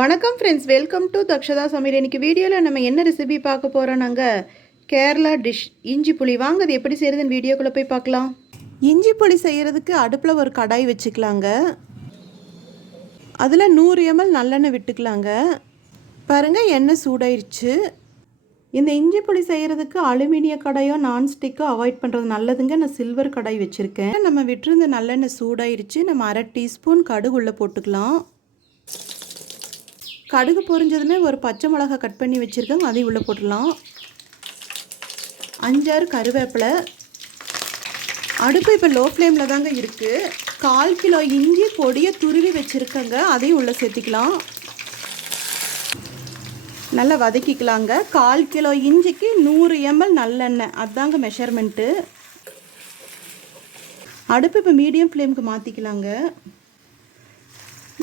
வணக்கம் friends, welcome to Dakshata சமையல். இன்றைக்கி வீடியோவில் நம்ம என்ன ரெசிபி பார்க்க போகிறோம்? நாங்கள் கேரளா டிஷ் இஞ்சி புளி. வாங்க அது எப்படி செய்கிறதுன்னு வீடியோக்குள்ளே போய் பார்க்கலாம். இஞ்சி புளி செய்கிறதுக்கு அடுப்பில் ஒரு கடாய் வச்சுக்கலாங்க. அதில் 100 ml நல்லெண்ணெய் விட்டுக்கலாங்க. பாருங்கள், எண்ணெய் சூடாயிருச்சு. இந்த இஞ்சி புளி செய்கிறதுக்கு அலுமினிய கடாயோ நான்ஸ்டிக்கோ அவாய்ட் பண்ணுறது நல்லதுங்க. நான் சில்வர் கடாய் வச்சுருக்கேன். நம்ம விட்டுருந்த நல்லெண்ணெய் சூடாயிருச்சு. நம்ம 1/2 டீஸ்பூன் கடுகு உள்ளே போட்டுக்கலாம். கடுகு பொரிஞ்சதுமே ஒரு பச்சை மிளகாய் கட் பண்ணி வச்சுருக்கேங்க, அதையும் உள்ளே போட்டுடலாம். 5-6 கருவேப்பிலை. அடுப்பு இப்போ லோ ஃப்ளேமில் தாங்க இருக்குது. 1/4 கிலோ இஞ்சி பொடியை துருவி வச்சுருக்கேங்க, அதையும் உள்ளே சேர்த்திக்கலாம். நல்லா வதக்கிக்கலாங்க. 1/4 கிலோ இஞ்சிக்கு 100 ml நல்லெண்ணெய், அதுதாங்க மெஷர்மெண்ட்டு. அடுப்பு இப்போ மீடியம் ஃப்ளேமுக்கு மாற்றிக்கலாங்க.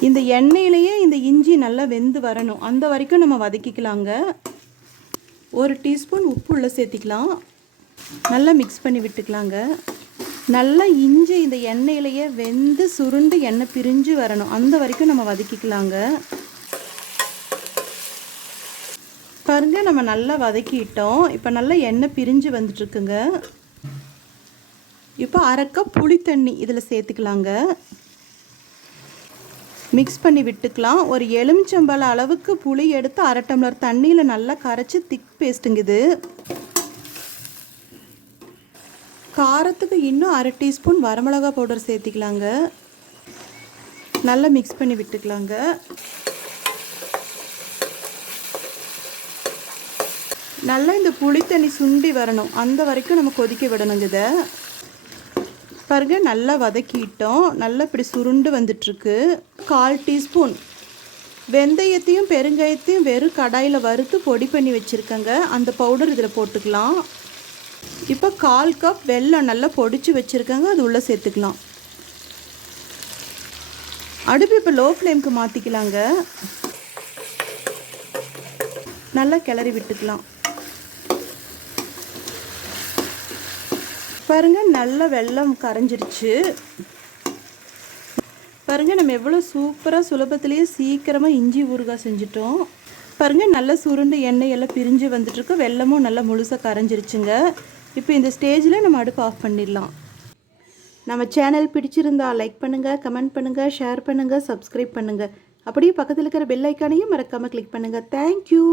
இந்த எண்ணெயிலேயே இந்த இஞ்சி நல்லா வெந்து வரணும், அந்த வரைக்கும் நம்ம வதக்கிக்கலாங்க. 1 டீஸ்பூன் உப்பு உள்ளே சேர்த்திக்கலாம். நல்லா மிக்ஸ் பண்ணி விட்டுக்கலாங்க. நல்லா இஞ்சி இந்த எண்ணெயிலேயே வெந்து சுருண்டு எண்ணெய் பிரிஞ்சு வரணும், அந்த வரைக்கும் நம்ம வதக்கிக்கலாங்க. பாருங்கள், நம்ம நல்லா வதக்கிட்டோம். இப்போ நல்லா எண்ணெய் பிரிஞ்சு வந்துட்டுருக்குங்க. இப்போ 1/2 கப் புளி தண்ணி இதில் சேர்த்துக்கலாங்க. மிக்ஸ் பண்ணி விட்டுக்கலாம். ஒரு எலுமிச்சம்பழ அளவுக்கு புளி எடுத்து 1/2 டம்ளர் தண்ணியில் நல்லா கரைச்சி திக் பேஸ்ட்டுங்க இது. காரத்துக்கு இன்னும் 1/2 டீஸ்பூன் வரமிளகா பவுடர் சேர்த்திக்கலாங்க. நல்லா மிக்ஸ் பண்ணி விட்டுக்கலாங்க. நல்லா இந்த புளி தண்ணி சுண்டி வரணும், அந்த வரைக்கும் நம்ம கொதிக்க விடணுங்க. இதை பாருங்க, நல்லா வதக்கிட்டோம். நல்லா இப்படி சுருண்டு வந்துட்டுருக்கு. 1/4 டீஸ்பூன் வெந்தயத்தையும் பெருங்காயத்தையும் வெறும் கடாயில் வறுத்து பொடி பண்ணி வச்சுருக்கேங்க, அந்த பவுடர் இதில் போட்டுக்கலாம். இப்போ 1/4 கப் வெல்லம் நல்லா பொடிச்சு வச்சுருக்கேங்க, அது உள்ளே சேர்த்துக்கலாம். அடுப்பு இப்போ லோ ஃப்ளேமுக்கு மாற்றிக்கலாங்க. நல்லா கிளறி விட்டுக்கலாம். பாருங்கள், நல்ல வெல்லம் கரைஞ்சிருச்சு. பாருங்கள், நம்ம எவ்வளோ சூப்பராக சுலபத்துலேயே சீக்கிரமாக இஞ்சி ஊறுகாய் செஞ்சிட்டோம். பாருங்கள், நல்ல சுருண்டு எண்ணெய் எல்லாம் பிரிஞ்சு வந்துட்டுருக்கு. வெல்லமும் நல்லா முழுசாக கரைஞ்சிருச்சுங்க. இப்போ இந்த ஸ்டேஜில் நம்ம அடுப்பு ஆஃப் பண்ணிடலாம். நம்ம சேனல் பிடிச்சிருந்தா லைக் பண்ணுங்கள், கமெண்ட் பண்ணுங்கள், ஷேர் பண்ணுங்கள், சப்ஸ்கிரைப் பண்ணுங்கள். அப்படியே பக்கத்தில் இருக்கிற பெல் ஐக்கானையும் மறக்காமல் கிளிக் பண்ணுங்கள். தேங்க்யூ.